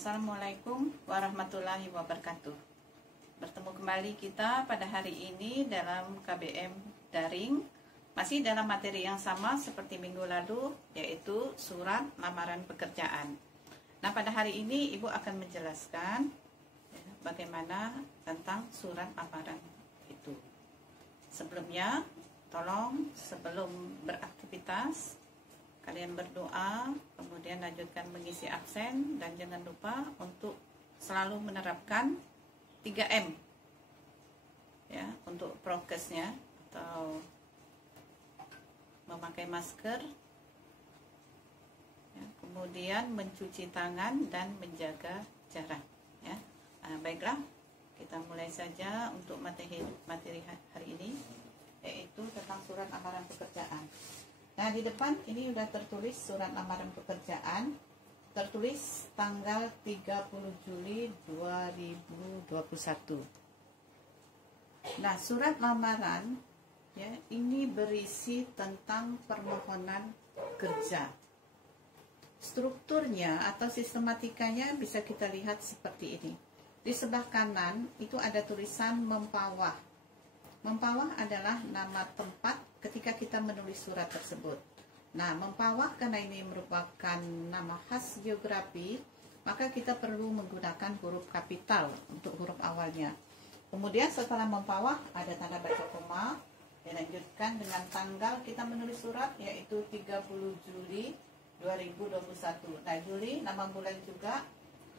Assalamualaikum warahmatullahi wabarakatuh. Bertemu kembali kita pada hari ini dalam KBM Daring, masih dalam materi yang sama seperti minggu lalu, yaitu surat lamaran pekerjaan. Nah, pada hari ini Ibu akan menjelaskan bagaimana tentang surat lamaran itu. Sebelumnya, tolong sebelum beraktivitas kalian berdoa, kemudian lanjutkan mengisi absen, dan jangan lupa untuk selalu menerapkan 3M ya, untuk prokesnya, atau memakai masker ya, kemudian mencuci tangan dan menjaga jarak ya. Baiklah, kita mulai saja untuk materi hari ini, yaitu tentang surat lamaran pekerjaan. Nah, di depan ini sudah tertulis surat lamaran pekerjaan, tertulis tanggal 30 Juli 2021. Nah, surat lamaran ya, ini berisi tentang permohonan kerja. Strukturnya atau sistematikanya bisa kita lihat seperti ini. Di sebelah kanan itu ada tulisan mempawah. Mempawah adalah nama tempat ketika kita menulis surat tersebut. Nah, mempawah karena ini merupakan nama khas geografi, maka kita perlu menggunakan huruf kapital untuk huruf awalnya. Kemudian setelah mempawah ada tanda baca koma, dilanjutkan dengan tanggal kita menulis surat, yaitu 30 Juli 2021. Nah, Juli nama bulan juga,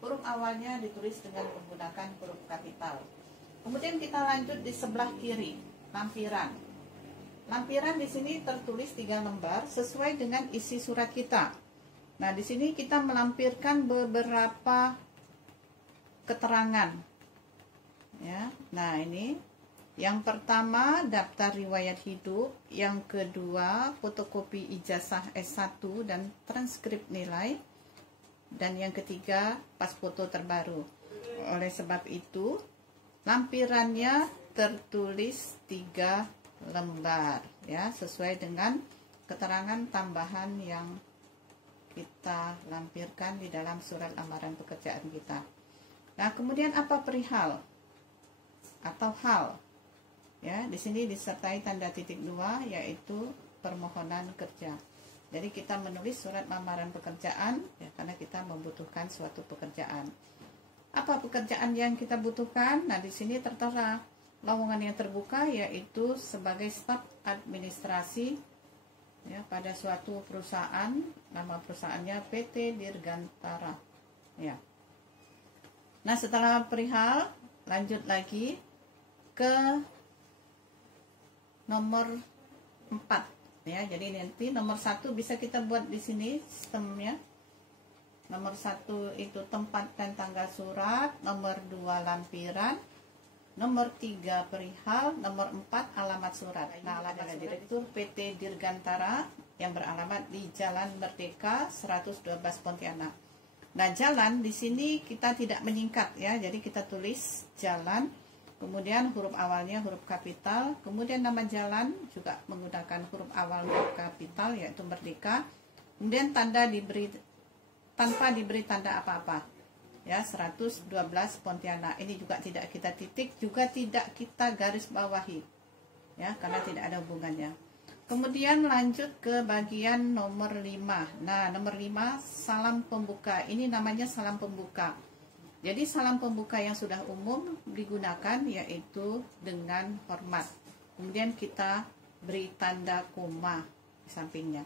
huruf awalnya ditulis dengan menggunakan huruf kapital. Kemudian kita lanjut di sebelah kiri, lampiran. Lampiran di sini tertulis 3 lembar sesuai dengan isi surat kita. Nah, di sini kita melampirkan beberapa keterangan. Ya. Nah, ini yang pertama daftar riwayat hidup, yang kedua fotokopi ijazah S1 dan transkrip nilai, dan yang ketiga pas foto terbaru. Oleh sebab itu, lampirannya tertulis 3 lembar ya, sesuai dengan keterangan tambahan yang kita lampirkan di dalam surat lamaran pekerjaan kita. Nah, kemudian apa perihal atau hal? Ya, di sini disertai tanda titik 2, yaitu permohonan kerja. Jadi kita menulis surat lamaran pekerjaan ya, karena kita membutuhkan suatu pekerjaan. Apa pekerjaan yang kita butuhkan? Nah, di sini tertera lowongan yang terbuka, yaitu sebagai staf administrasi ya, pada suatu perusahaan. Nama perusahaannya PT Dirgantara ya. Nah, setelah perihal lanjut lagi ke nomor 4 ya. Jadi nanti nomor 1 bisa kita buat di sini sistemnya. Nomor 1 itu tempat dan tanggal surat, nomor 2 lampiran, nomor 3 perihal, nomor 4 alamat surat. Nah, adalah Direktur PT Dirgantara yang beralamat di Jalan Merdeka 112 Pontianak. Nah, jalan di sini kita tidak menyingkat ya, jadi kita tulis jalan, kemudian huruf awalnya huruf kapital, kemudian nama jalan juga menggunakan huruf awal huruf kapital, yaitu Merdeka, kemudian tanda diberi tanpa diberi tanda apa-apa ya, 112 Pontianak. Ini juga tidak kita titik, juga tidak kita garis bawahi ya, karena tidak ada hubungannya. Kemudian lanjut ke bagian nomor 5. Nah, nomor 5 salam pembuka. Ini namanya salam pembuka. Jadi salam pembuka yang sudah umum digunakan, yaitu dengan hormat. Kemudian kita beri tanda koma di sampingnya.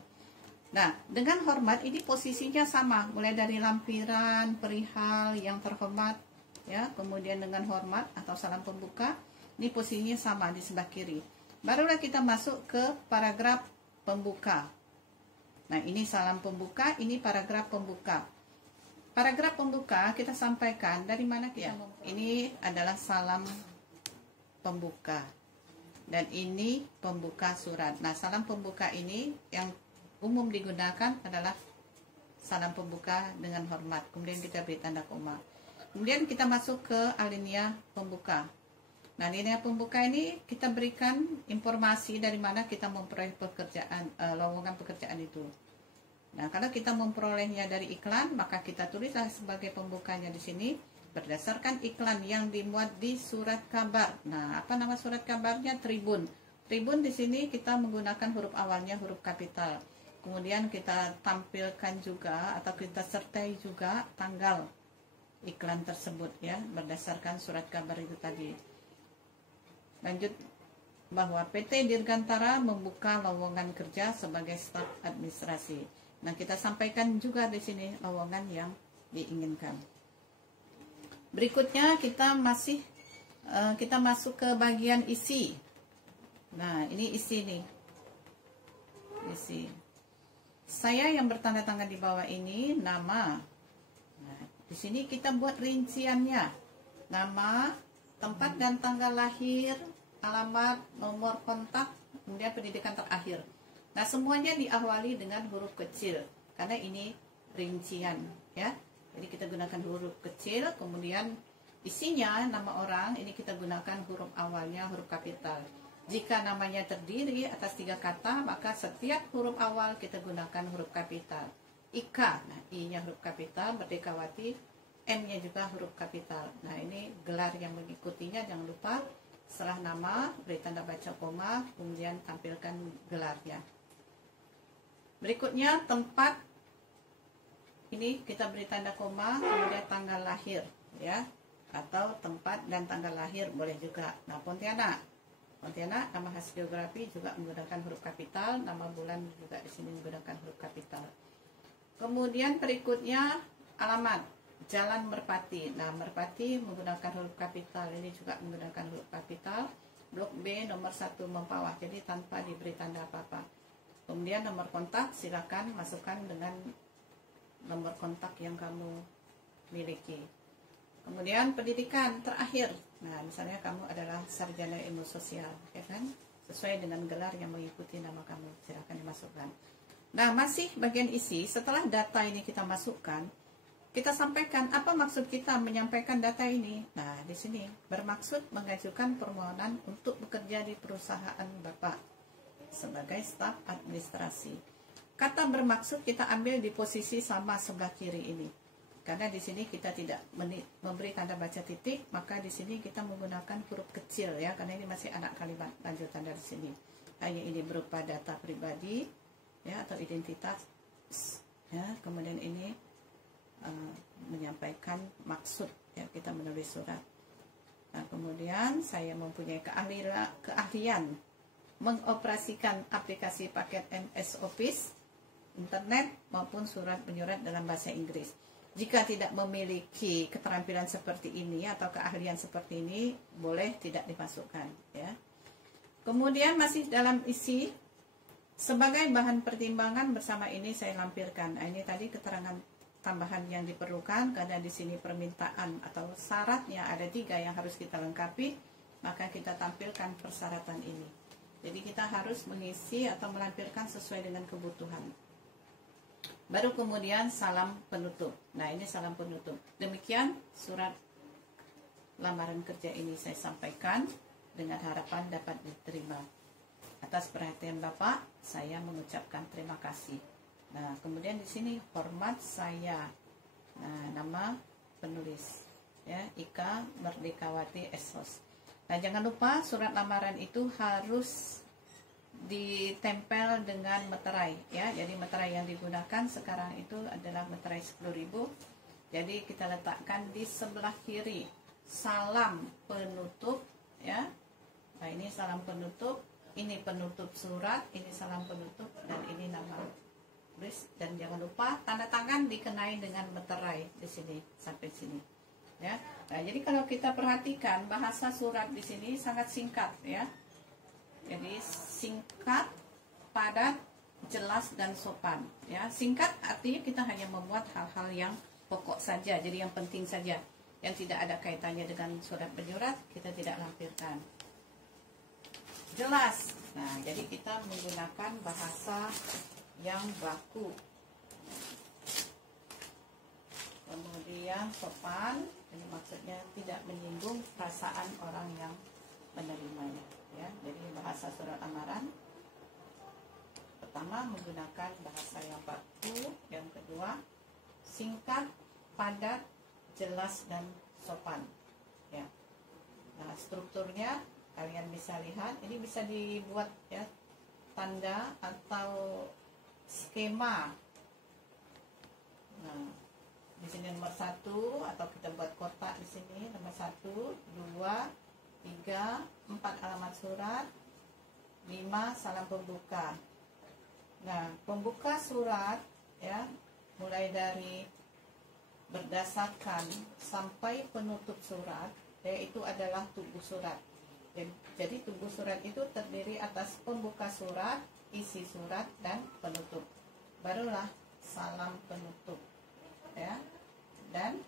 Nah, dengan hormat ini posisinya sama, mulai dari lampiran, perihal, yang terhormat ya, kemudian dengan hormat atau salam pembuka, ini posisinya sama di sebelah kiri. Barulah kita masuk ke paragraf pembuka. Nah, ini salam pembuka, ini paragraf pembuka. Paragraf pembuka kita sampaikan dari mana kita ini adalah salam pembuka, dan ini pembuka surat. Nah, salam pembuka ini yang umum digunakan adalah salam pembuka dengan hormat, kemudian kita beri tanda koma. Kemudian kita masuk ke alinea pembuka. Nah, alinea pembuka ini kita berikan informasi dari mana kita memperoleh pekerjaan, lowongan pekerjaan itu. Nah, kalau kita memperolehnya dari iklan, maka kita tulislah sebagai pembukanya di sini berdasarkan iklan yang dimuat di surat kabar. Nah, apa nama surat kabarnya? Tribun. Tribun di sini kita menggunakan huruf awalnya huruf kapital. Kemudian kita tampilkan juga atau kita sertai juga tanggal iklan tersebut ya, berdasarkan surat kabar itu tadi. Lanjut, bahwa PT Dirgantara membuka lowongan kerja sebagai staf administrasi. Nah, kita sampaikan juga di sini lowongan yang diinginkan. Berikutnya kita masuk ke bagian isi. Nah, ini isi nih. Isi. Saya yang bertanda tangan di bawah ini nama. Nah, di sini kita buat rinciannya. Nama, tempat dan tanggal lahir, alamat, nomor kontak, kemudian pendidikan terakhir. Nah, semuanya diawali dengan huruf kecil karena ini rincian ya. Jadi kita gunakan huruf kecil, kemudian isinya nama orang ini kita gunakan huruf awalnya huruf kapital. Jika namanya terdiri atas 3 kata, maka setiap huruf awal kita gunakan huruf kapital. Ika, nah I-nya huruf kapital, Merdekawati, M-nya juga huruf kapital. Nah, ini gelar yang mengikutinya, jangan lupa setelah nama beri tanda baca koma, kemudian tampilkan gelarnya. Berikutnya tempat, ini kita beri tanda koma, kemudian tanggal lahir ya, atau tempat dan tanggal lahir boleh juga. Nah, Pontianak, nama khas geografi juga menggunakan huruf kapital, nama bulan juga di sini menggunakan huruf kapital. Kemudian berikutnya alamat, Jalan Merpati. Nah, Merpati menggunakan huruf kapital, ini juga menggunakan huruf kapital. Blok B nomor 1 Mempawah, jadi tanpa diberi tanda apa-apa. Kemudian nomor kontak, silakan masukkan dengan nomor kontak yang kamu miliki. Kemudian pendidikan terakhir. Nah, misalnya kamu adalah sarjana ilmu sosial, ya kan? Sesuai dengan gelar yang mengikuti nama kamu, silakan dimasukkan. Nah, masih bagian isi. Setelah data ini kita masukkan, kita sampaikan apa maksud kita menyampaikan data ini. Nah, di sini bermaksud mengajukan permohonan untuk bekerja di perusahaan Bapak sebagai staf administrasi. Kata bermaksud kita ambil di posisi sama sebelah kiri ini. Karena di sini kita tidak memberi tanda baca titik, maka di sini kita menggunakan huruf kecil ya, karena ini masih anak kalimat lanjutan dari sini. Hanya ini berupa data pribadi ya atau identitas ya, kemudian ini menyampaikan maksud ya, kita menulis surat. Nah, kemudian saya mempunyai keahlian mengoperasikan aplikasi paket MS Office, internet maupun surat menyurat dalam bahasa Inggris. Jika tidak memiliki keterampilan seperti ini atau keahlian seperti ini, boleh tidak dimasukkan ya. Kemudian masih dalam isi, sebagai bahan pertimbangan bersama ini saya lampirkan. Nah, ini tadi keterangan tambahan yang diperlukan karena di sini permintaan atau syaratnya ada 3 yang harus kita lengkapi, maka kita tampilkan persyaratan ini. Jadi kita harus mengisi atau melampirkan sesuai dengan kebutuhan. Baru kemudian salam penutup. Nah, ini salam penutup. Demikian surat lamaran kerja ini saya sampaikan dengan harapan dapat diterima. Atas perhatian Bapak, saya mengucapkan terima kasih. Nah, kemudian di sini format saya. Nah, nama penulis ya, Ika Merdekawati Esos. Nah, jangan lupa surat lamaran itu harus ditempel dengan meterai ya. Jadi meterai yang digunakan sekarang itu adalah meterai 10.000. Jadi kita letakkan di sebelah kiri salam penutup ya. Nah, ini salam penutup, ini penutup surat, ini salam penutup, dan ini nama tulis. Dan jangan lupa tanda tangan dikenai dengan meterai di sini sampai sini ya. Nah, jadi kalau kita perhatikan bahasa surat di sini sangat singkat ya. Jadi singkat, padat, jelas dan sopan ya. Singkat artinya kita hanya memuat hal-hal yang pokok saja, jadi yang penting saja, yang tidak ada kaitannya dengan surat menyurat kita tidak lampirkan. Jelas. Nah, jadi kita menggunakan bahasa yang baku. Kemudian sopan, ini maksudnya tidak menyinggung perasaan orang yang menerimanya ya. Jadi bahasa surat lamaran pertama menggunakan bahasa yang baku, yang kedua singkat, padat, jelas dan sopan. Ya. Nah, strukturnya kalian bisa lihat, ini bisa dibuat ya tanda atau skema. Nah, di sini nomor 1 atau kita buat kotak di sini nomor 1, 2, 3, 4 alamat surat, 5 salam pembuka. Nah, pembuka surat ya mulai dari berdasarkan sampai penutup surat, yaitu adalah tubuh surat. Jadi tubuh surat itu terdiri atas pembuka surat, isi surat dan penutup. Barulah salam penutup ya, dan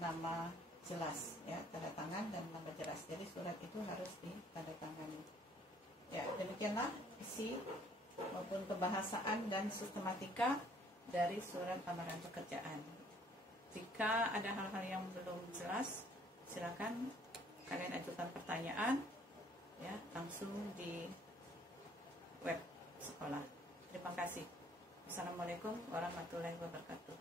nama jelas ya, tanda tangan dan nama jelas. Jadi surat itu harus ditandatangani. Ya, demikianlah isi maupun kebahasaan dan sistematika dari surat lamaran pekerjaan. Jika ada hal-hal yang belum jelas, silakan kalian ajukan pertanyaan ya langsung di web sekolah. Terima kasih. Assalamualaikum warahmatullahi wabarakatuh.